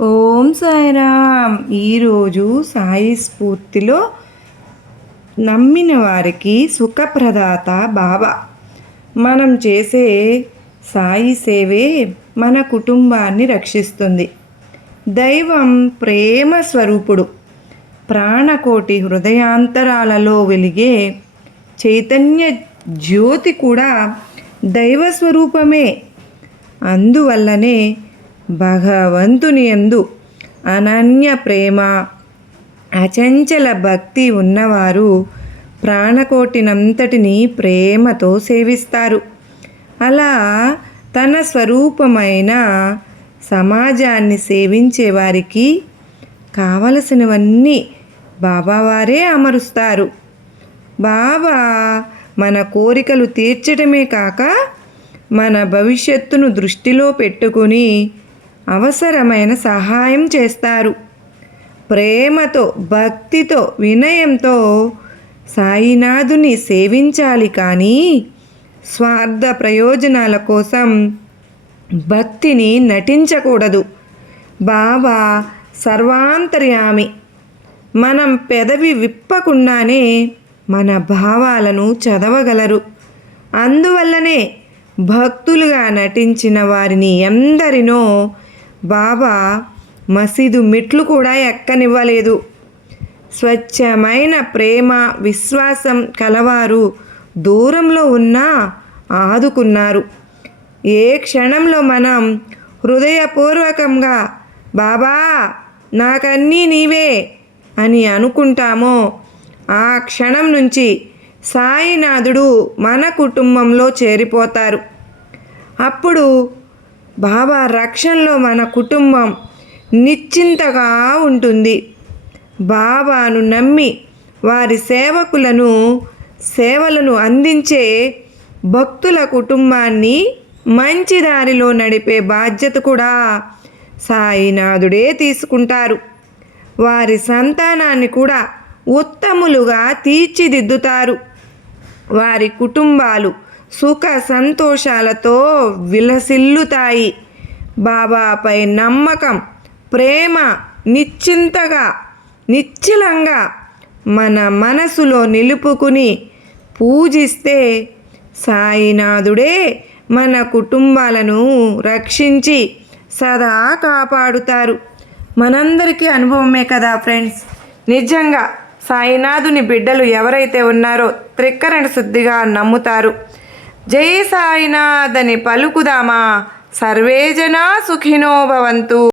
ఓం సాయిరామ్. ఈరోజు సాయి స్ఫూర్తిలో నమ్మిన వారికి సుఖప్రదాత బాబా. మనం చేసే సాయి సేవే మన కుటుంబాన్ని రక్షిస్తుంది. దైవం ప్రేమ స్వరూపుడు. ప్రాణకోటి హృదయాంతరాలలో వెలిగే చైతన్య జ్యోతి కూడా దైవ స్వరూపమే. అందువల్లనే భగవంతుని ఎందు అనన్య ప్రేమ అచంచల భక్తి ఉన్నవారు ప్రాణకోటినంతటిని ప్రేమతో సేవిస్తారు. అలా తన స్వరూపమైన సమాజాన్ని సేవించే వారికి కావలసినవన్నీ బాబావారే అమరుస్తారు. బాబా మన కోరికలు తీర్చడమే కాక మన భవిష్యత్తును దృష్టిలో పెట్టుకుని అవసరమైన సహాయం చేస్తారు. ప్రేమతో భక్తితో వినయంతో సాయినాథుని సేవించాలి కానీ స్వార్థ ప్రయోజనాల కోసం భక్తిని నటించకూడదు. బాబా సర్వాంతర్యామి. మనం పెదవి విప్పకుండానే మన భావాలను చదవగలరు. అందువల్లనే భక్తులుగా నటించిన వారిని ఎందరినో బాబా మసీదు మెట్లు కూడా ఎక్కనివ్వలేదు. స్వచ్ఛమైన ప్రేమ విశ్వాసం కలవారు దూరంలో ఉన్నా ఆదుకున్నారు. ఏ క్షణంలో మనం హృదయపూర్వకంగా బాబా నాకన్నీ నీవే అని అనుకుంటామో ఆ క్షణం నుంచి సాయినాథుడు మన కుటుంబంలో చేరిపోతారు. అప్పుడు బాబా రక్షణలో మన కుటుంబం నిశ్చింతగా ఉంటుంది. బాబాను నమ్మి వారి సేవకులను సేవలను అందించే భక్తుల కుటుంబాన్ని మంచి దారిలో నడిపే బాధ్యత కూడా సాయినాథుడే తీసుకుంటారు. వారి సంతానాన్ని కూడా ఉత్తములుగా తీర్చిదిద్దుతారు. వారి కుటుంబాలు సుఖ సంతోషాలతో విలసిల్లుతాయి. బాబాపై నమ్మకం ప్రేమ నిశ్చింతగా నిశ్చలంగా మన మనసులో నిలుపుకుని పూజిస్తే సాయినాథుడే మన కుటుంబాలను రక్షించి సదా కాపాడుతారు. మనందరికీ అనుభవమే కదా ఫ్రెండ్స్. నిజంగా సాయినాథుని బిడ్డలు ఎవరైతే ఉన్నారో త్రిక్కరణ శుద్ధిగా నమ్ముతారు. జై సాయినాథని పలుకుదామా? సర్వే జనా సుఖినో భవంతు.